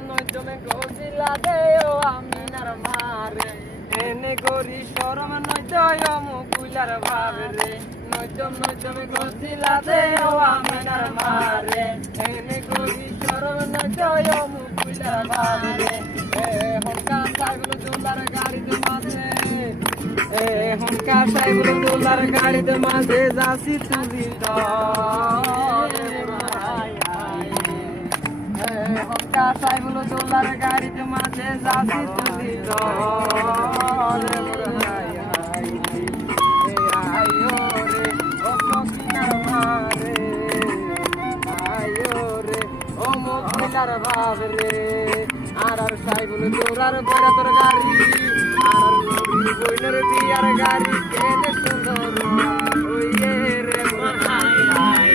নৈদমে গজিলা দে ও আমিনার মারে এনে গরি শরম নৈদয় মুকুলার ভাবরে নৈদমে গজিলা দে ও আমিনার মারে এনে গরি শরম নৈদয় মুকুলার ভাবরে হনকা সাইবুল দোলার গাড়িতে মাঝে হনকা সাইবুল দোলার গাড়িতে মাঝে যাসি তুলি হনকা সাইবুল দোলার গাড়িতে মাঝে যাসি তুলি ভাবরে আর সাইবুল দোলার বড় তোর গাড়ি আর বইলের বিয়ার গাড়ি কেনে সুন্দর ওইয়ে রে হাই হাই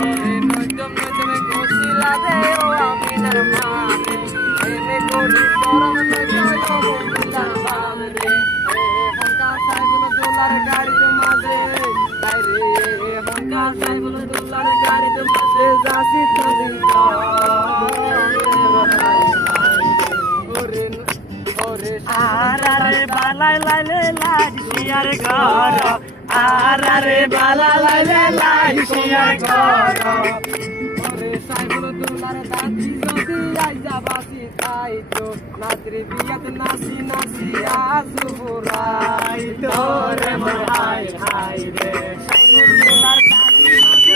ওরে নৈদমে গছিলা দে ও আমিনার মারে এনে গরি শরম নৈদয় মুকুলার ভাবরে হনকা সাইবুল দোলার গাড়ির মাঝে তাই রে হনকা সাইবুল দোলার গাড়ির মাঝে যাসি তুই আরে বালাই লাইলে লাইছিয়ার ঘর আরে বালা লাইলে লাইছিয়ার ঘর ওরে সাইবুল দোলার দাদি যদি আইজা বাসি তাই তো নাচরে বিয়াত নাচি নাচি আসু পুরাই তোরে মোর হাই হাই রে সাইবুল দোলার দাদি যদি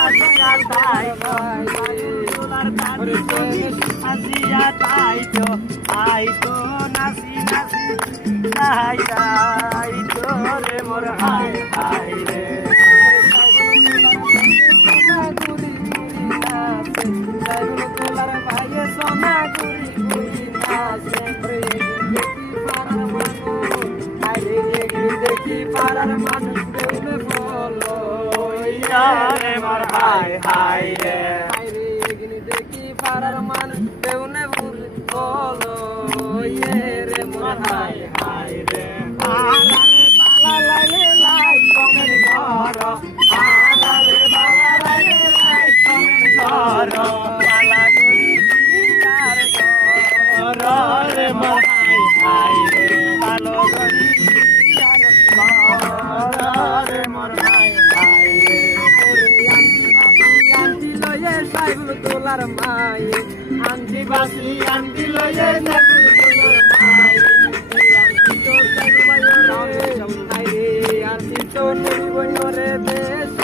আইজা তাই তো সাইবুল দোলার দাদি যদি আসিয়া তাই তো আই তো নাচি নাচি তাই তাই তোরে মোর হাই হাই রে সোনা গুরি গুরি নাচে দেখি পাড়ার মানুষ প্রেমে বলো রে মোর হাই হাই রে দেখি পাড়ার মানুষ প্রেমে বলো রে মোর হাই হাই রে আরে বালা লাইলে লাই কমের ঘর আরে বালা লাইলে লাই কমের ঘর বালা গুরি তার ঘর রে মোর হাই হাই রে ভালো গরি তার ঘর রে মোর হাই হাই রে ওরে আন্টি লয়ে সাইবুল দোলার মাই আন্টি বাসি আন্টি লয়ে সাইবুল দোলার মাই আন্টি তো সাইবুল বাইরে আন্টি তো নড়ি বইরে দেশ